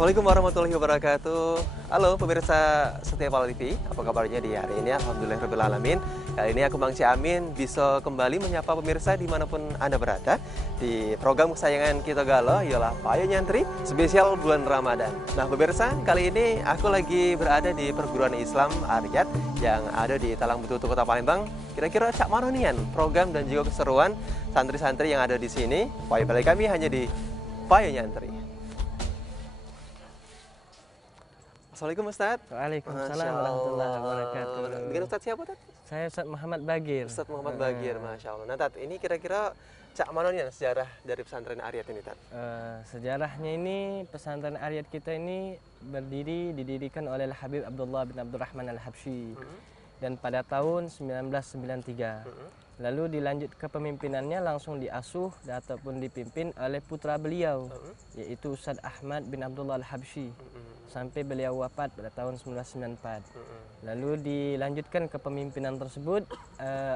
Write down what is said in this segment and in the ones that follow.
Assalamualaikum warahmatullahi wabarakatuh. Halo pemirsa Setia Pahala TV, apa kabarnya di hari ini? Alhamdulillahirrahmanirrahim. Kali ini aku Mang Amin bisa kembali menyapa pemirsa dimanapun Anda berada di program kesayangan kita galau, ialah Payo Nyantri spesial bulan Ramadan. Nah pemirsa, kali ini aku lagi berada di perguruan Islam Aryat yang ada di Talang Betutu, Kota Palembang. Kira-kira cak mana nian program dan juga keseruan santri-santri yang ada di sini? Payo balik kami hanya di Payo Nyantri. Assalamualaikum Ustaz. Waalaikumsalam warahmatullahi wabarakatuh. Dengan Ustaz siapa Tat? Saya Ustaz Muhammad Bagir. Ustaz Muhammad Bagir, Masya Allah. Nah Tat, ini kira-kira cak mana nih sejarah dari pesantren Aryat ini Tat? Sejarahnya ini pesantren Aryat kita ini didirikan oleh Habib Abdullah bin Abdurrahman Al-Habsyi dan pada tahun 1993. Lalu dilanjut kepemimpinannya langsung diasuh ataupun dipimpin oleh putra beliau, yaitu Ustaz Ahmad bin Abdullah Al-Habsyi, sampai beliau wafat pada tahun 1994. Lalu dilanjutkan kepemimpinan tersebut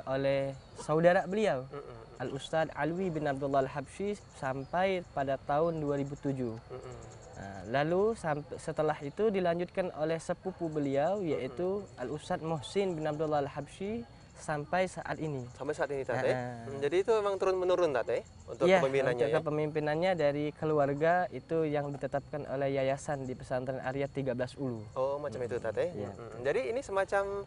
oleh saudara beliau, Al-Ustaz Alwi bin Abdullah Al-Habsyi, sampai pada tahun 2007. Lalu setelah itu dilanjutkan oleh sepupu beliau, yaitu Al-Ustaz Muhsin bin Abdullah Al-Habsyi, sampai saat ini. Sampai saat ini Tat Jadi itu memang turun-menurun Tat untuk kepemimpinannya untuk kepemimpinannya dari keluarga itu yang ditetapkan oleh yayasan di pesantren Aryat 13 Ulu. Oh macam itu Tat Jadi ini semacam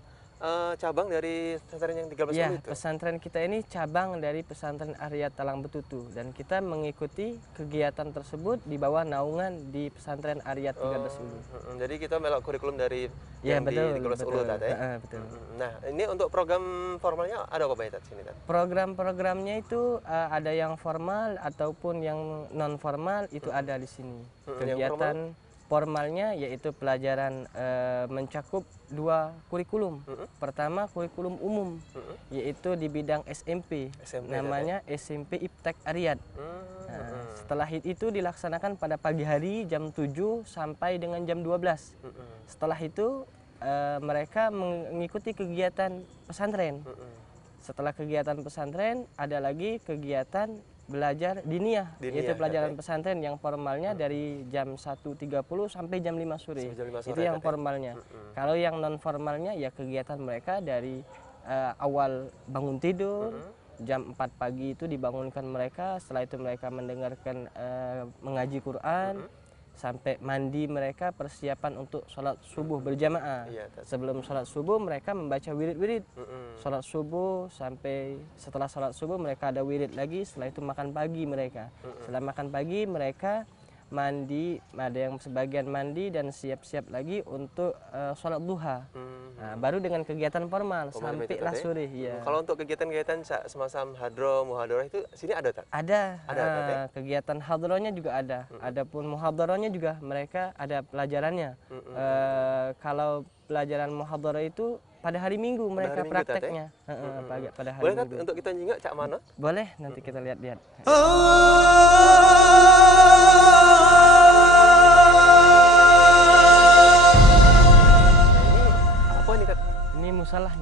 cabang dari pesantren yang 13 Ulu itu? Pesantren kita ini cabang dari pesantren Aryat Talang Betutu dan kita mengikuti kegiatan tersebut di bawah naungan di pesantren Aryat 13 Ulu. Jadi kita melok kurikulum dari yang di 13 Ulu Tat betul. Nah ini untuk program formalnya ada apa Tat sini Tat? Program-programnya itu ada yang formal ataupun yang non formal itu ada di sini. Kegiatan formalnya yaitu pelajaran mencakup dua kurikulum. Pertama kurikulum umum, yaitu di bidang SMP namanya SMP Iptek Aryat. Setelah itu dilaksanakan pada pagi hari jam 7 sampai dengan jam 12. Setelah itu mereka mengikuti kegiatan pesantren. Setelah kegiatan pesantren ada lagi kegiatan belajar diniyah, yaitu pelajaran pesantren yang formalnya dari jam 1.30 sampai jam 5 sore. Itu yang formalnya. Kalau yang non formalnya ya kegiatan mereka dari awal bangun tidur, jam 4 pagi itu dibangunkan mereka, setelah itu mereka mendengarkan mengaji Quran, sampai mandi mereka persiapan untuk sholat subuh berjamaah. Sebelum sholat subuh mereka membaca wirid-wirid. Sholat subuh sampai setelah sholat subuh mereka ada wirid lagi. Setelah itu makan pagi mereka. Setelah makan pagi mereka mandi, ada yang sebagian mandi dan siap-siap lagi untuk sholat duha. Baru dengan kegiatan formal sampailah sore. Kalau untuk kegiatan-kegiatan semacam hadroh, muhadharah itu sini ada tak? Ada. Kegiatan hadrohnya juga ada. Adapun muhadharahnya juga mereka ada pelajarannya. Kalau pelajaran muhadharah itu pada hari Minggu mereka prakteknya. Pada hari Boleh Minggu. Tat untuk kita nyingak cak mana? Boleh, nanti kita lihat-lihat.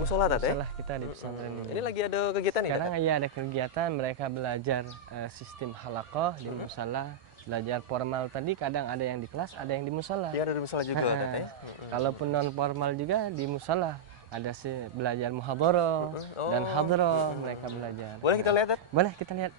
Musalah kita di pesantren ini. Ini lagi ada kegiatan nih? Sekarang ya ada kegiatan mereka belajar sistem halakoh di musalah, belajar formal tadi kadang ada yang di kelas, ada yang di musalah. Iya ada di musalah juga Kalaupun non formal juga di musalah ada belajar muhadharah dan hadroh mereka belajar. Boleh kita lihat? Boleh kita lihat.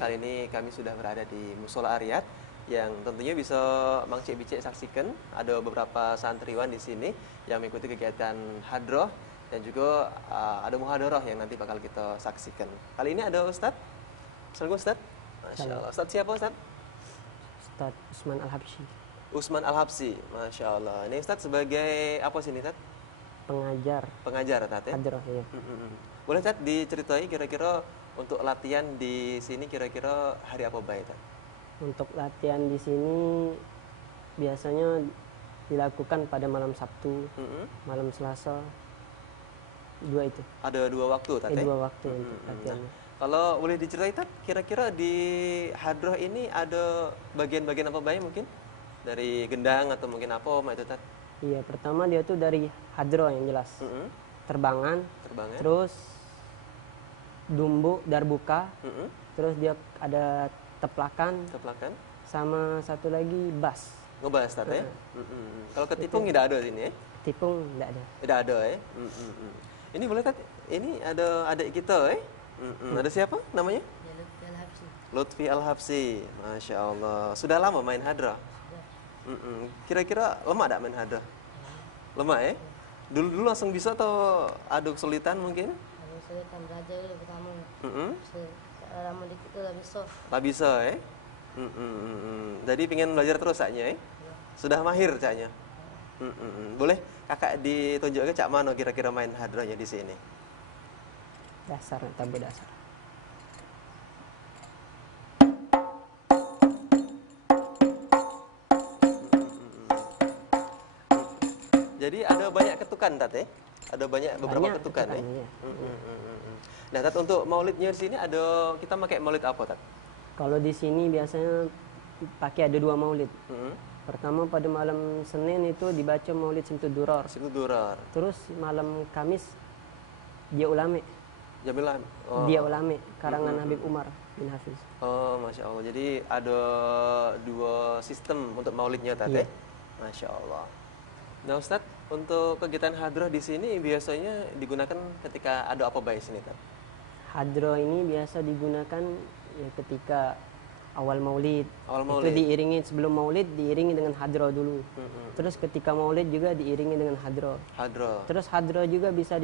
kali ini kami sudah berada di Musola Aryat yang tentunya bisa Mang Cik Bicik saksikan. Ada beberapa santriwan di sini yang mengikuti kegiatan hadroh dan juga ada muhadharah yang nanti bakal kita saksikan. Kali ini ada Ustadz. Assalamualaikum Ustadz. Masya Allah. Ustadz siapa Ustadz? Ustadz Usman Al-Habsyi. Usman Al-Habsyi. Masya Allah. Ini Ustadz sebagai apa sih ini Ustadz? Pengajar. Pengajar Ustadz ya? Hadroh ya. Boleh Ustadz diceritai kira-kira untuk latihan di sini kira-kira hari apa baik Ustadz? Untuk latihan di sini biasanya dilakukan pada malam Sabtu, malam Selasa. Dua itu. Ada 2 waktu Ustadz ya? 2 waktu untuk latihannya. Kalau boleh diceritai Ustadz, kira-kira di hadroh ini ada bagian-bagian apa baik mungkin? Dari gendang atau mungkin apa itu Ustadz? Iya, pertama dia tuh dari hadroh yang jelas. Terbangan, terus dumbu, darbuka, terus dia ada teplakan, sama satu lagi bas. Ngebas Ustadz ya? Kalau ketipung tidak ada sini ya? Tipung tidak ada. Tidak ada ya? Ini boleh Ustadz, ini ada adik kita ya? Ada siapa namanya? Lutfi Al-Habsyi. Lutfi Al-Habsyi. Masya Allah. Sudah lama main hadrah? Kira-kira lemah tak main hadrah? Lemah ya? Dulu langsung bisa atau ada kesulitan mungkin? Ada kesulitan belajar dulu pertama. Lama dikit itu lah bisa. Tak bisa ya? Jadi pengen belajar terus saknya ya? Sudah mahir caknya? Boleh kakak ditunjuk ke cak mana kira-kira main hadrahnya di sini? Dasar, tabu dasar. Jadi ada banyak ketukan Tat ya? Ada beberapa ketukan ya? Iya. Nah Tat, untuk maulidnya di sini ada, kita pakai maulid apa Tat? Kalau di sini biasanya pakai ada 2 maulid. Pertama pada malam Senin itu dibaca maulid Simtud Duror. Simtud Duror. Terus malam Kamis dia ulame. Jamilan. Dia ulame karangan Habib Umar bin Hafiz. Oh, Masya Allah. Jadi ada 2 sistem untuk maulidnya Tat ya? Masya Allah. Nah Ustadz, untuk kegiatan hadroh di sini biasanya digunakan ketika ada apa baik sini Tat? Hadroh ini biasa digunakan ya ketika awal maulid. Itu diiringi sebelum maulid diiringi dengan hadroh dulu. Terus ketika maulid juga diiringi dengan hadroh. Terus hadroh juga bisa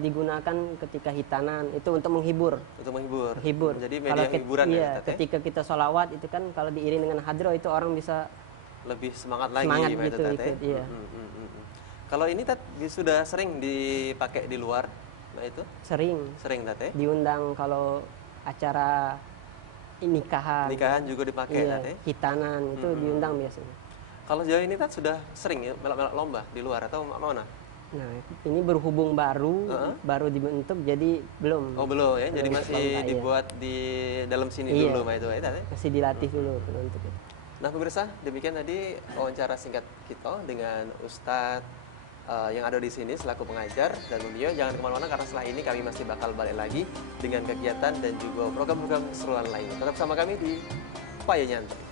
digunakan ketika hitanan. Itu untuk menghibur. Untuk menghibur. Menghibur. Jadi media hiburan ya. Ketika kita sholawat itu kan kalau diiring dengan hadroh itu orang bisa lebih semangat lagi. Semangat gitu ikut. Iya. Kalau ini Tat sudah sering dipakai di luar, nah itu? Sering Tat ya? Diundang kalau acara nikahan juga dipakai Tat ya? Hitanan itu diundang biasanya. Kalau jauh ini Tat sudah sering ya melak-melak lomba di luar atau mana? Nah ini berhubung baru dibentuk jadi belum. Oh belum ya, jadi masih dibuat di dalam sini dulu itu ya Tat ya? Masih dilatih dulu untuk itu. Nah pemirsa, demikian tadi wawancara singkat kita dengan Ustadz yang ada di sini selaku pengajar, dan tentunya jangan kemana-mana karena setelah ini kami masih bakal balik lagi dengan kegiatan dan juga program-program keseruan lainnya. Tetap sama kami di Paya Nyantai.